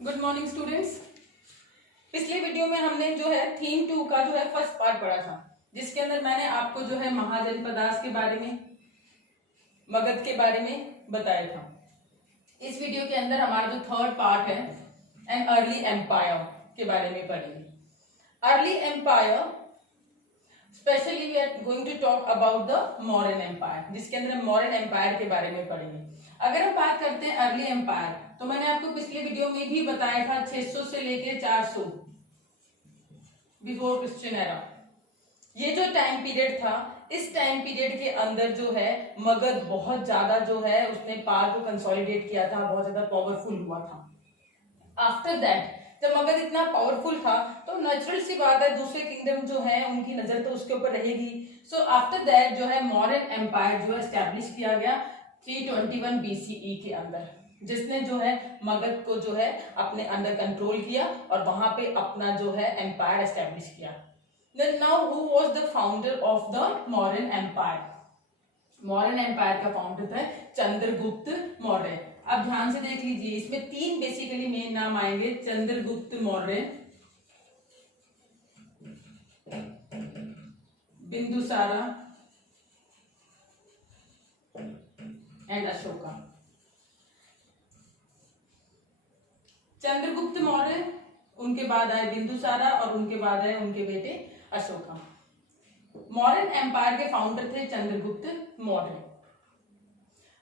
Good morning students. पिछले video में हमने जो है थीम 2 का जो है फर्स्ट पार्ट पढ़ा था, जिसके अंदर मैंने आपको जो है महाजनपदास के बारे में, मगध के बारे में बताया था। इस वीडियो के अंदर हमारा जो थर्ड पार्ट है एन अर्ली एम्पायर के बारे में पढ़ेंगे। Early empire specially we are going to talk about the Mauryan empire, जिसके अंदर हम मौर्यन एम्पायर के बारे में पढ़ेंगे। अगर हम बात करते हैं अर्ली एम्पायर, तो मैंने आपको पिछले वीडियो में भी बताया था 600 से लेके 400 बिफोर क्रिश्चियन एरा, ये जो टाइम पीरियड था, इस टाइम पीरियड के अंदर जो है मगध बहुत ज्यादा जो है उसने पावर को कंसोलिडेट किया था, बहुत ज्यादा पावरफुल हुआ था। आफ्टर दैट जब मगध इतना पावरफुल था तो नेचुरल सी बात है दूसरे किंगडम जो है उनकी नजर तो उसके ऊपर रहेगी। सो आफ्टर दैट जो है मौर्यन एम्पायर जो है एस्टैब्लिश किया गया 321 BCE के अंदर, जिसने जो है मगध को जो है अपने अंडर कंट्रोल किया और वहां पे अपना जो है एम्पायर एस्टैब्लिश किया। Then now who was the founder of the Mauryan Empire? Mauryan empire का फाउंडर था चंद्रगुप्त मौर्य। अब ध्यान से देख लीजिए, इसमें तीन बेसिकली मेन नाम आएंगे, चंद्रगुप्त मौर्य, बिंदुसारा एंड अशोका। चंद्रगुप्त मौर्य, उनके बाद आए बिंदुसारा और उनके बाद आए उनके बेटे अशोका। मौर्यन एम्पायर के फाउंडर थे चंद्रगुप्त मौर्य।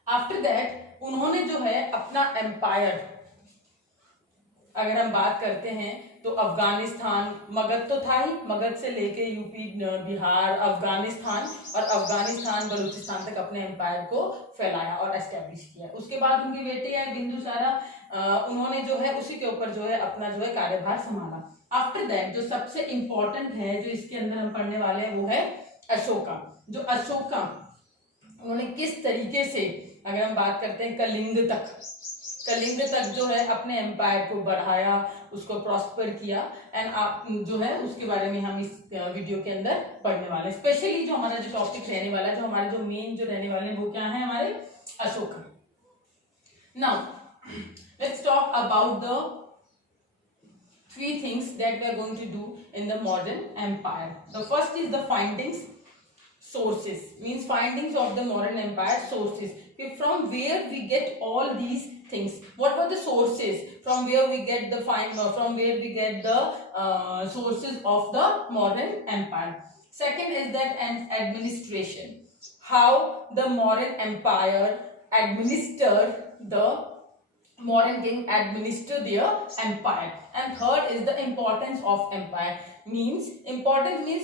आफ्टर दैट उन्होंने जो है अपना एम्पायर, अगर हम बात करते हैं तो अफगानिस्तान, मगध तो था ही, मगध से लेके यूपी, बिहार, अफगानिस्तान और अफगानिस्तान बलूचिस्तान तक अपने एम्पायर को फैलाया और एस्टेब्लिश किया। उसके बाद उनके बेटे आए बिंदुसारा, उन्होंने जो है उसी के ऊपर जो है अपना जो है कार्यभार संभाला। आफ्टर दैट जो सबसे इंपॉर्टेंट है जो इसके अंदर हम पढ़ने वाले हैं वो है अशोका। जो अशोका उन्होंने किस तरीके से, अगर हम बात करते हैं कलिंग तक जो है अपने एम्पायर को बढ़ाया, उसको प्रॉस्पर किया, एंड आप जो है उसके बारे में हम इस वीडियो के अंदर पढ़ने वाले हैं। स्पेशली जो हमारा जो टॉपिक रहने वाला है, जो हमारे जो मेन जो रहने वाले हैं वो क्या है, हमारे Ashoka. Now let's talk about the three things that we are going to do in the modern empire. The first is the findings, sources, means findings of the modern empire, sources. From where we get all these things? What were the sources? From where we get the sources of the modern empire? Second is that an administration. How the modern empire administered, the Mauryan king administered their empire. And third is the importance of empire. Means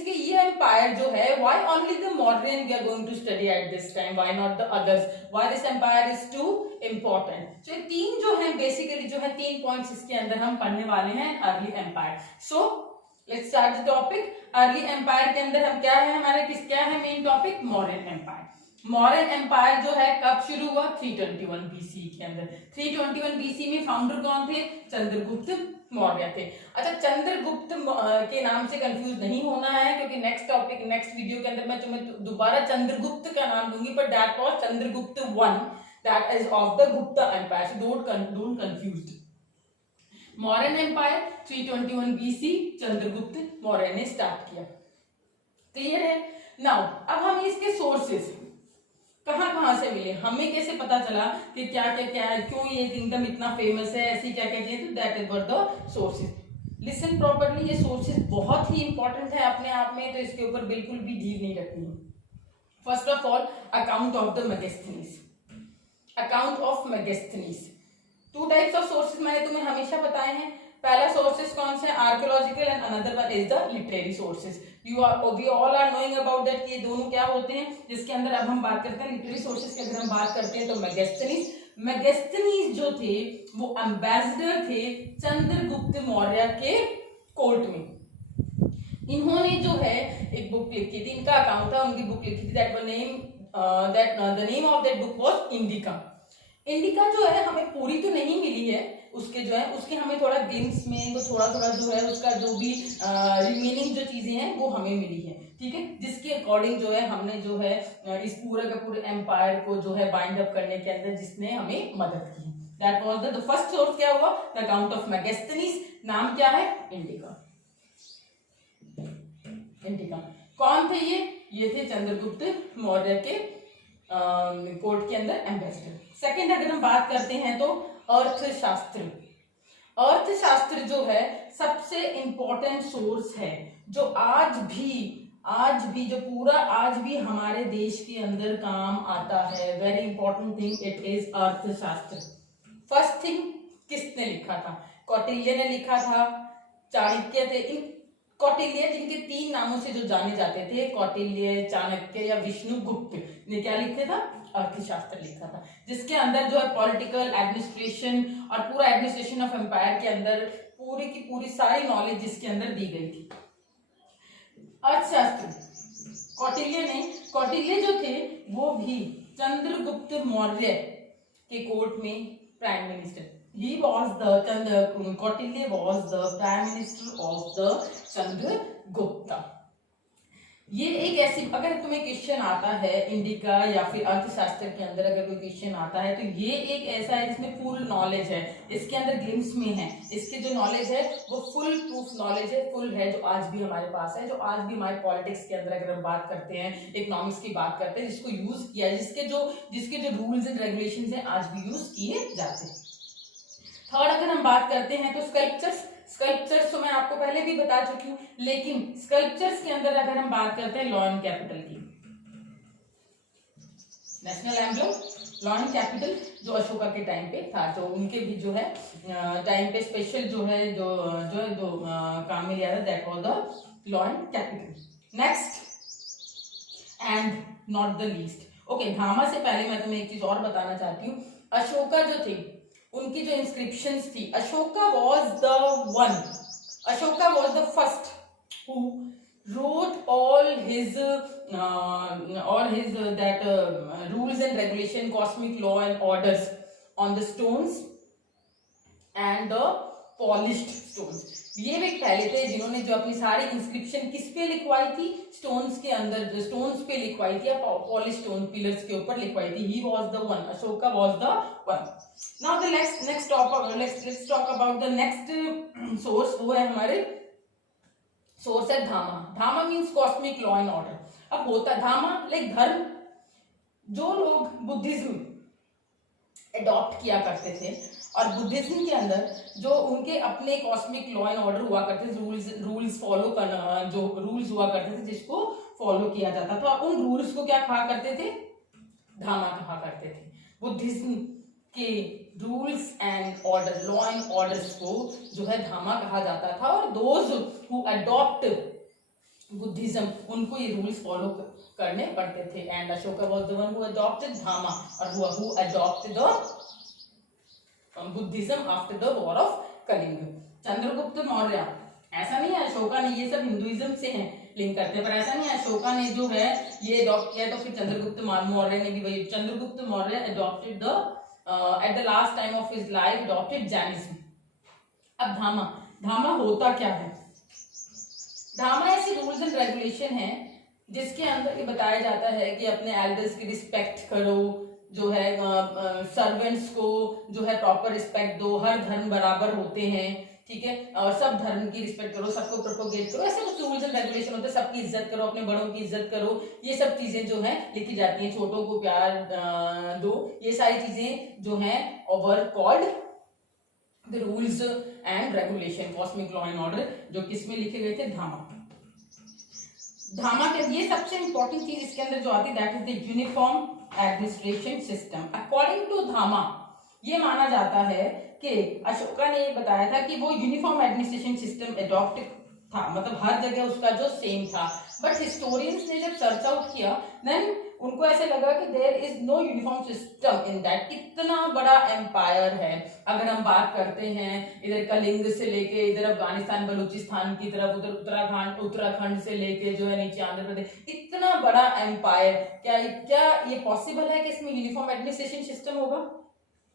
कि ये empire जो है, why only the Mauryan we are going to study at this time, why not the others, why this empire is too important. So ये तीन जो है basically जो है 3 points इसके अंदर हम पढ़ने वाले हैं early empire. So let's start the topic. early empire के अंदर हम क्या है, हमारे क्या है main topic, Mauryan empire. Mauryan empire जो है कब शुरू हुआ, 321 BC के अंदर। 321 BC में फाउंडर कौन थे, चंद्रगुप्त मौर्य थे। अच्छा, चंद्रगुप्त के नाम से कंफ्यूज नहीं होना है, क्योंकि नेक्स्ट वीडियो के अंदर मैं तुम्हें दोबारा चंद्रगुप्त का नाम दूंगी, पर that was Chandragupta 1, that is of the Gupta empire, so don't confuse. Mauryan empire 321 BC Chandragupta Maurya ने स्टार्ट किया। क्लियर है? नाउ अब हम इसके सोर्सेस कहां से मिले, हमें कैसे पता चला कि क्या है, क्यों ये किंगडम इतना फेमस है, ऐसी क्या चीजें, तो that is were the sources. Listen properly, ये सोर्सेज बहुत ही इंपॉर्टेंट है अपने आप में, तो इसके ऊपर बिल्कुल भी ढील नहीं रखनी है। First of all, account of the Megasthenes. Account of Megasthenes, 2 types of sources मैंने तुम्हें हमेशा बताए हैं। पहला सोर्सेज कौन से, archaeological, and another one is the literary sources. We all are knowing about that, ये दोनों क्या होते हैं, जिसके अंदर अब हम बात करते हैं लिटरेरी सोर्सेज की। अगर हम बात करते हैं तो मेगास्थनीज जो थे वो एम्बेसडर थे चंद्रगुप्त मौर्य के कोर्ट में। इन्होंने जो है एक बुक लिखी थी, इनका अकाउंट था, उनकी बुक लिखी थी, the name of that book was indica. Indica जो है हमें पूरी तो नहीं मिली है, उसके जो है उसके हमें थोड़ा ग्लिम्स में तो थोड़ा जो है उसका जो भी रिमेनिंग जो चीजें हैं वो हमें मिली है, ठीक है, जिसके अकॉर्डिंग जो है हमने जो है इस पूरे के पूरे एम्पायर को जो है बाइंड अप करने के अंदर जिसने हमें मदद की। That was the first source क्या हुआ, द अकाउंट ऑफ मेगास्थनीज, नाम क्या है, इंडिका। इंडिका कौन थे ये थे चंद्रगुप्त मौर्य के कोर्ट के अंदर एम्बेसडर। सेकंड अगर हम बात करते हैं तो अर्थशास्त्र। अर्थशास्त्र जो है सबसे इंपॉर्टेंट सोर्स है जो आज भी जो पूरा आज भी हमारे देश के अंदर काम आता है। Very important thing it is अर्थशास्त्र। फर्स्ट थिंग किसने लिखा था, कौटिल्य ने लिखा था, चाणक्य थे। इन कौटिल्य जिनके 3 नामों से जो जाने जाते थे, कौटिल्य, चाणक्य या विष्णुगुप्त, ने क्या लिखे था, अर्थशास्त्र लिखा था, जिसके अंदर जो है पॉलिटिकल एडमिनिस्ट्रेशन और पूरा एडमिनिस्ट्रेशन ऑफ एम्पायर के अंदर पूरी की पूरी सारी नॉलेज जिसके अंदर दी गई थी। अर्थशास्त्र कौटिल्य जो थे वो भी चंद्रगुप्त मौर्य के कोर्ट में prime minister. Kautilya was the prime minister of the Chandragupta। ये एक ऐसी, अगर तुम्हें क्वेश्चन आता है इंडिका या फिर अर्थशास्त्र के अंदर अगर कोई क्वेश्चन आता है तो ये एक ऐसा है जिसमें फुल नॉलेज है, इसके अंदर ग्लिम्स में है, इसके जो नॉलेज है वो फुल प्रूफ नॉलेज है, फुल है, जो आज भी हमारे पास है, जो आज भी हमारे पॉलिटिक्स के अंदर अगर हम बात करते हैं, इकोनॉमिक्स की बात करते हैं, जिसको यूज किया है, जिसके जो रूल्स एंड रेगुलेशंस हैं आज भी यूज किए जाते हैं। थर्ड अगर हम बात करते हैं तो स्कल्पचर्स तो मैं आपको पहले भी बता चुकी हूँ, लेकिन स्कल्पचर्स के अंदर अगर हम बात करते हैं लॉ एंड कैपिटल की, national emblem law and capital जो अशोका के टाइम पे था, जो उनके भी जो है टाइम पे स्पेशल जो है जो काम में लिया था, that was the law and capital. Next and not the least, okay, धामा से पहले मैं तुम्हें एक चीज और बताना चाहती हूँ। अशोका जो थे उनकी जो इंस्क्रिप्शंस थी, Ashoka was the first who wrote all his that rules and regulation, cosmic law and orders on the stones and the polished stones। ये भी पहले थे जिन्होंने जो अपनी सारी इंस्क्रिप्शन किस पे लिखवाई थी, स्टोन्स के अंदर, स्टोन्स पे लिखवाई थी या पॉलिश स्टोन पिलर्स के ऊपर लिखवाई थी। He was the one, Ashoka was the one. Now the next let's talk about the next source, वो है हमारे सोर्स है धामा। धामा means cosmic law and order. अब होता धामा लाइक धर्म, जो लोग बुद्धिज्म अडॉप्ट किया करते थे और बुद्धिज्म के अंदर जो उनके अपने कॉस्मिक लॉ एंड ऑर्डर हुआ करते थे, रूल्स फॉलो करना, जो रूल्स हुआ करते थे जिसको फॉलो किया जाता था, उन रूल्स को क्या कहा करते थे, धामा कहा करते थे। बुद्धिज्म के rules and order, law and orders को जो है धामा कहा जाता था, और दोज हु अडॉप्ट बुद्धिज्म उनको ये रूल्स फॉलो करने पड़ते थे। And Ashoka was the one who adopted dhamma और who adopted the Buddhism after the war of Kalinga. Chandragupta Maurya, ऐसा नहीं है अशोका ने, ये सब हिंदुइज्म से हैं लिंक करते हैं, पर ऐसा नहीं है अशोका ने जो है ये अडॉप्ट किया, तो फिर चंद्रगुप्त मौर्य ने भी वही, Chandragupta Maurya adopted the at the last time of his life adopted Jainism। अब धामा होता क्या है? धामा ऐसी रूल्स एंड रेगुलेशन है जिसके अंदर ये बताया जाता है कि अपने एल्डर्स की रिस्पेक्ट करो, जो है सर्वेंट्स को जो है प्रॉपर रिस्पेक्ट दो, हर धर्म बराबर होते हैं, ठीक है, और सब धर्म की रिस्पेक्ट करो, सबको प्रोपोगेट करो, ऐसे कुछ रूल्स एंड रेगुलेशन होते हैं। सबकी इज्जत करो, अपने बड़ों की इज्जत करो, ये सब चीजें जो है लिखी जाती हैं। छोटों को प्यार दो, ये सारी चीजें जो हैं were called the rules and regulation, cosmic law and order, जो किसमें लिखे गए थे, धामा के। ये सबसे इंपॉर्टेंट चीज इसके अंदर जो आती है that is the uniform administration system. According to dhamma ये माना जाता है कि अशोका ने ये बताया था कि वो यूनिफॉर्म एडमिनिस्ट्रेशन सिस्टम अडॉप्ट था, मतलब हर जगह उसका जो सेम था। बट हिस्टोरियंस ने जब सर्च आउट किया देन उनको ऐसे लगा कि there is no uniform system in that. इतना बड़ा एम्पायर है, अगर हम बात करते हैं इधर कलिंग से लेके इधर अफगानिस्तान बलूचिस्तान की तरफ, उधर उत्तराखंड से लेके जो है नीचे आंध्र प्रदेश, इतना बड़ा एम्पायर, क्या ये पॉसिबल है कि इसमें यूनिफॉर्म एडमिनिस्ट्रेशन सिस्टम होगा?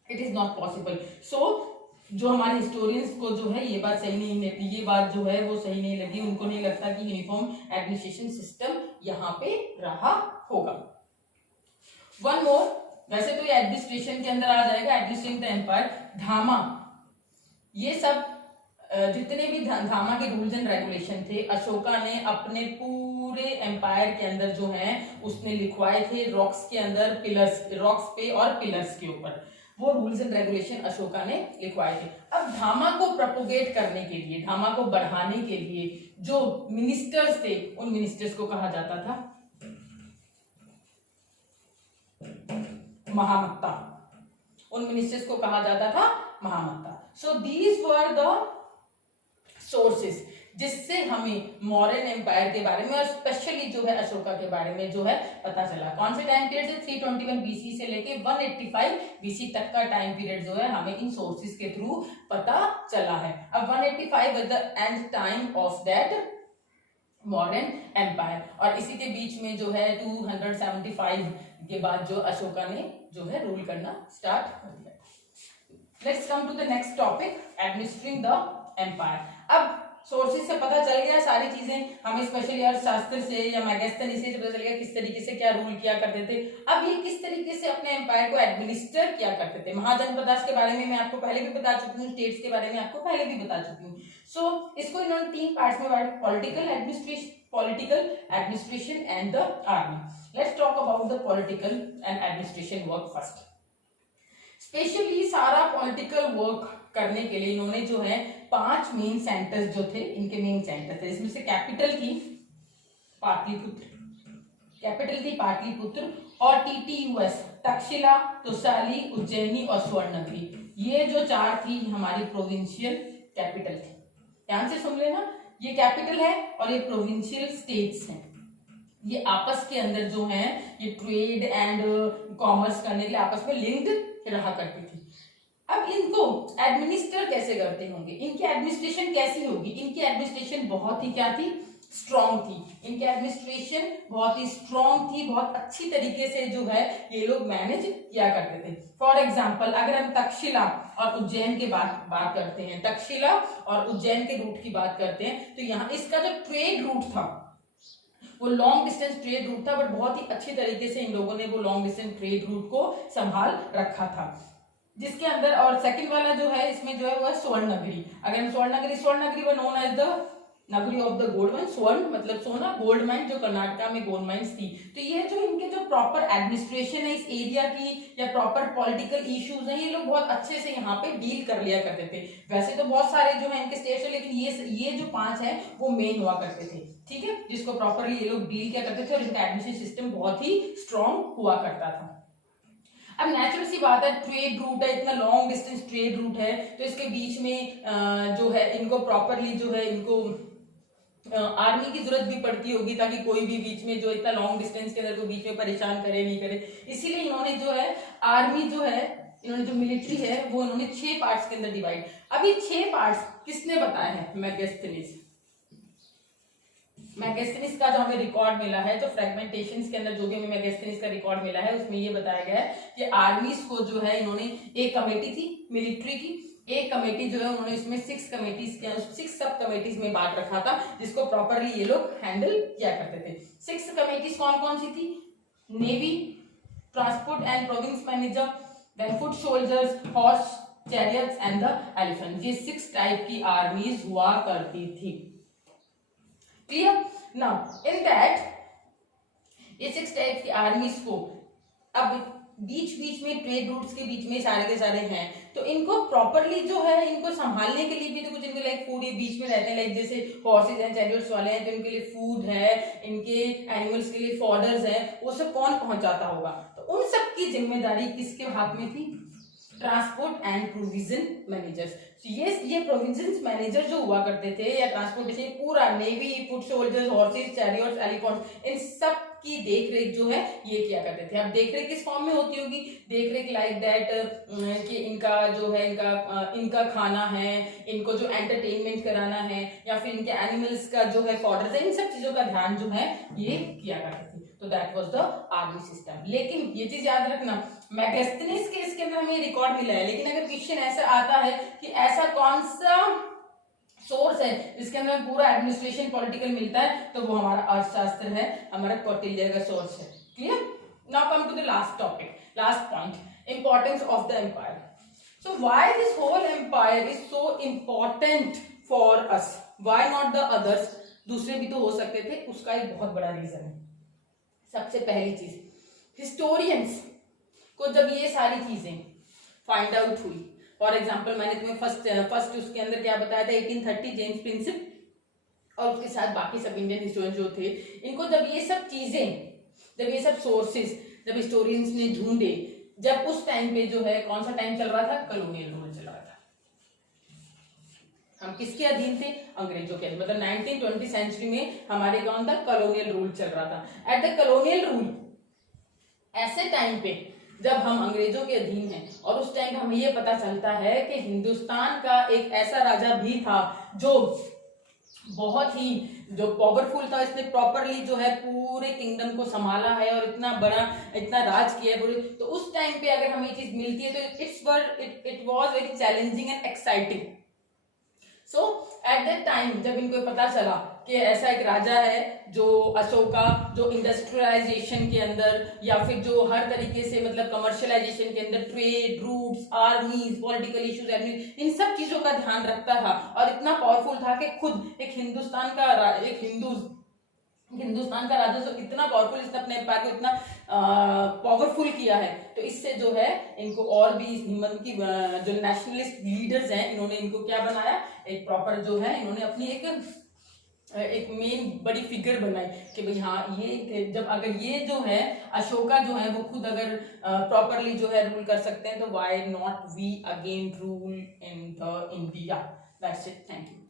It is not possible. So जो हमारे हिस्टोरियंस को जो है ये बात सही नहीं लगती, ये बात जो है वो सही नहीं लगी, उनको नहीं लगता कि यूनिफॉर्म एडमिनिस्ट्रेशन सिस्टम यहाँ पे रहा होगा। वन मोर वैसे तो ये एडमिनिस्ट्रेशन के अंदर आ जाएगा, एडमिनिस्ट्रेटिंग द एम्पायर। धामा, ये सब जितने भी धामा के रूल्स एंड रेगुलेशन थे अशोका ने अपने पूरे एम्पायर के अंदर जो है उसने लिखवाए थे रॉक्स के अंदर, पिलर्स, रॉक्स पे और पिलर्स के ऊपर, वो रूल्स एंड रेगुलेशन अशोका ने लिखवाए थे। अब धामा को प्रोपोगेट करने के लिए, धामा को बढ़ाने के लिए जो मिनिस्टर्स थे उन मिनिस्टर्स को कहा जाता था महामत्ता, उन मिनिस्टर्स को कहा जाता था महामत्ता। So these were the sources जिससे हमें मौर्यन एम्पायर के बारे में और स्पेशली जो है अशोका के बारे में जो है पता चला। कौन से टाइम पीरियड से, 321 बीसी से लेके 185 बीसी तक का टाइम पीरियड जो है हमें इन सोर्सेस के थ्रू पता चला है। अब 185 was the end time of that Mauryan empire, और इसी के बीच में जो है 275 के बाद जो अशोका ने जो है रूल करना स्टार्ट कर दिया। Let's come to the next topic, administering the empire. अब सोर्सेज से पता चल गया सारी चीजें हमें, स्पेशली अर्थशास्त्र से या मैगस्थनीज से पता चल गया किस तरीके से क्या रूल किया करते थे। अब ये किस तरीके से अपने एम्पायर को एडमिनिस्टर किया करते थे। महाजनपदास के बारे में मैं आपको पहले भी बता चुकी हूँ, स्टेट्स के बारे में आपको पहले भी बता चुकी हूँ। सो इसको इन्होंने 3 पार्ट्स में बांटा, political administration and the army. Let's talk about the political and administration work first. Specially सारा पॉलिटिकल वर्क करने के लिए इन्होंने जो है 5 मेन सेंटर्स जो थे, इनके मेन सेंटर थे, इसमें से कैपिटल थी पाटलिपुत्र और TTUS तक्षशिला, तोसाली, उज्जैनी और स्वर्णनगरी, ये जो 4 थी हमारी प्रोविंशियल कैपिटल थी। ध्यान से सुन लेना, ये कैपिटल है और ये प्रोविंशियल स्टेट्स हैं। ये आपस के अंदर जो है ये ट्रेड एंड कॉमर्स करने के लिए आपस में लिंक्ड रहा करती थी। अब इनको एडमिनिस्टर कैसे करते होंगे, इनकी एडमिनिस्ट्रेशन कैसी होगी। इनकी एडमिनिस्ट्रेशन बहुत ही क्या थी, स्ट्रॉन्ग थी। इनकी एडमिनिस्ट्रेशन बहुत ही स्ट्रॉन्ग थी, बहुत अच्छी तरीके से जो है ये लोग मैनेज किया करते थे। फॉर एग्जाम्पल अगर हम तक्षशिला और उज्जैन के बात करते हैं, तक्षशिला और उज्जैन के रूट की बात करते हैं, तो यहाँ इसका जो ट्रेड रूट था वो लॉन्ग डिस्टेंस ट्रेड रूट था, बट बहुत ही अच्छी तरीके से इन लोगों ने वो लॉन्ग डिस्टेंस ट्रेड रूट को संभाल रखा था, जिसके अंदर। और सेकंड वाला जो है इसमें जो है वो है स्वर्णनगरी। अगर हम स्वर्णनगरी व नोन एज द नगरी ऑफ द गोल्ड माइन, स्वर्ण मतलब सोना, गोल्ड माइन जो कर्नाटका में गोल्ड माइंस थी। तो ये जो इनके जो प्रॉपर एडमिनिस्ट्रेशन है इस एरिया की या प्रॉपर पॉलिटिकल इश्यूज हैं, ये लोग बहुत अच्छे से यहाँ पे डील कर लिया करते थे। वैसे तो बहुत सारे जो है इनके स्टेट्स है, लेकिन ये जो 5 है वो मेन हुआ करते थे, ठीक है, जिसको प्रॉपरली ये लोग डील किया करते थे और इनका एडमिनिस्ट्रेशन सिस्टम बहुत ही स्ट्रॉन्ग हुआ करता था। अब नेचुरल सी बात है, ट्रेड रूट है, इतना लॉन्ग डिस्टेंस ट्रेड रूट है, तो इसके बीच में जो है इनको प्रॉपरली जो है इनको आर्मी की जरूरत भी पड़ती होगी, ताकि कोई भी बीच में जो इतना लॉन्ग डिस्टेंस के अंदर कोई बीच में परेशान करे नहीं करे। इसीलिए इन्होंने जो है आर्मी जो है, इन्होंने जो मिलिट्री है वो इन्होंने 6 पार्ट्स के अंदर डिवाइड। अब ये 6 पार्ट्स किसने बताया है, मैगस्थनीज का जो हमें रिकॉर्ड मिला है, तो फ्रेगमेंटेशंस के अंदर जो भी हमें मैगस्थनीज का रिकॉर्ड मिला है उसमें ये बताया गया है कि आर्मीज को जो है इन्होंने, एक कमेटी थी मिलिट्री की, एक कमेटी जो है उन्होंने इसमें 6 सब कमेटीज में बांट रखा था, जिसको प्रॉपरली ये लोग हैंडल किया करते थे। 6 कमेटीज कौन कौन सी थी, navy, transport and province manager, then foot soldiers, horse, chariots and the elephant. ये 6 टाइप की आर्मीज हुआ करती थी। क्लियर? नाउ इन दैट ये 6 टाइप की आर्मीज को अब बीच में ट्रेड रूट्स के बीच में सारे के सारे हैं, तो इनको प्रॉपरली जो है इनको संभालने के लिए भी तो कुछ इनको लाइक फूड, ये बीच में रहते हैं, लाइक जैसे हॉर्सेज एंड चैरियट्स वाले हैं तो इनके लिए फूड है, इनके एनिमल्स के लिए फॉडर्स है, वो सब कौन पहुंचाता होगा, तो उन सब की जिम्मेदारी किसके हाथ में थी, ट्रांसपोर्ट एंड प्रोविजन मैनेजर्स। ये प्रोविजन मैनेजर जो हुआ करते थे या ट्रांसपोर्टेशन, पूरा navy, foot soldiers, horses, chariots, elephants, इन सब की देखरेख जो है ये किया करते थे। अब देखरेख किस फॉर्म में होती होगी, देखरेख लाइक दैट कि इनका जो है इनका खाना है, इनको जो एंटरटेनमेंट कराना है, या फिर इनके एनिमल्स का जो है फॉडर है, इन सब चीजों का ध्यान जो है ये किया करते थे। तो that was the army system. लेकिन ये चीज याद रखना, मैगस्थनीज के इसके अंदर हमें रिकॉर्ड मिला है, लेकिन अगर क्वेश्चन ऐसा आता है कि ऐसा कौन सा सोर्स है जिसके अंदर पूरा एडमिनिस्ट्रेशन पॉलिटिकल मिलता है, तो वो हमारा अर्थशास्त्र है, हमारा कौटिल्य का सोर्स है। Clear? Now come to the last topic, last point, importance of the empire. So why this whole empire is so important for us, why not the others? दूसरे भी तो हो सकते थे, उसका एक बहुत बड़ा रीजन है. सबसे पहली चीज, हिस्टोरियंस को जब ये सारी चीजें फाइंड आउट हुई, फॉर एग्जाम्पल मैंने तुम्हें फर्स्ट उसके अंदर क्या बताया था, 1830 जेम्स प्रिंसेप और उसके साथ बाकी सब इंडियन हिस्टोरियन जो थे, इनको जब ये सब चीजें, जब ये सब सोर्सेस जब हिस्टोरियंस ने ढूंढे, जब उस टाइम पे जो है कौन सा टाइम चल रहा था, कॉलोनियल रूल चल रहा था. हम किसके अधीन थे, अंग्रेजों के. मतलब 19वीं सेंचुरी में हमारे कौन था, कॉलोनियल रूल चल रहा था. एट द कॉलोनियल रूल, ऐसे टाइम पे जब हम अंग्रेजों के अधीन हैं, और उस टाइम हमें ये पता चलता है कि हिंदुस्तान का एक ऐसा राजा भी था जो बहुत ही जो पावरफुल था, इसने प्रॉपरली जो है पूरे किंगडम को संभाला है और इतना बड़ा, इतना राज किया है पूरे. तो उस टाइम पे अगर हमें ये चीज मिलती है तो it was very challenging and exciting. So at that time जब इनको पता चला कि ऐसा एक राजा है जो अशोका, जो इंडस्ट्रियलाइजेशन के अंदर या फिर जो हर तरीके से मतलब कमर्शियलाइजेशन के अंदर trade routes, armies, political issues, इन सब चीजों का ध्यान रखता था और इतना पावरफुल था कि खुद एक हिंदुस्तान का राजा जो इतना पावरफुल, इसने अपने एम्पायर को इतना पावरफुल किया है. तो इससे जो है इनको और भी हिम्मत की, जो नेशनलिस्ट लीडर्स हैं, इन्होंने इनको क्या बनाया, एक प्रॉपर जो है इन्होंने अपनी एक मेन बड़ी फिगर बनाई कि भाई हाँ, ये जब अगर ये जो है अशोका जो है वो खुद अगर प्रॉपरली जो है रूल कर सकते हैं, तो why not we again rule in the India. That's it. Thank you.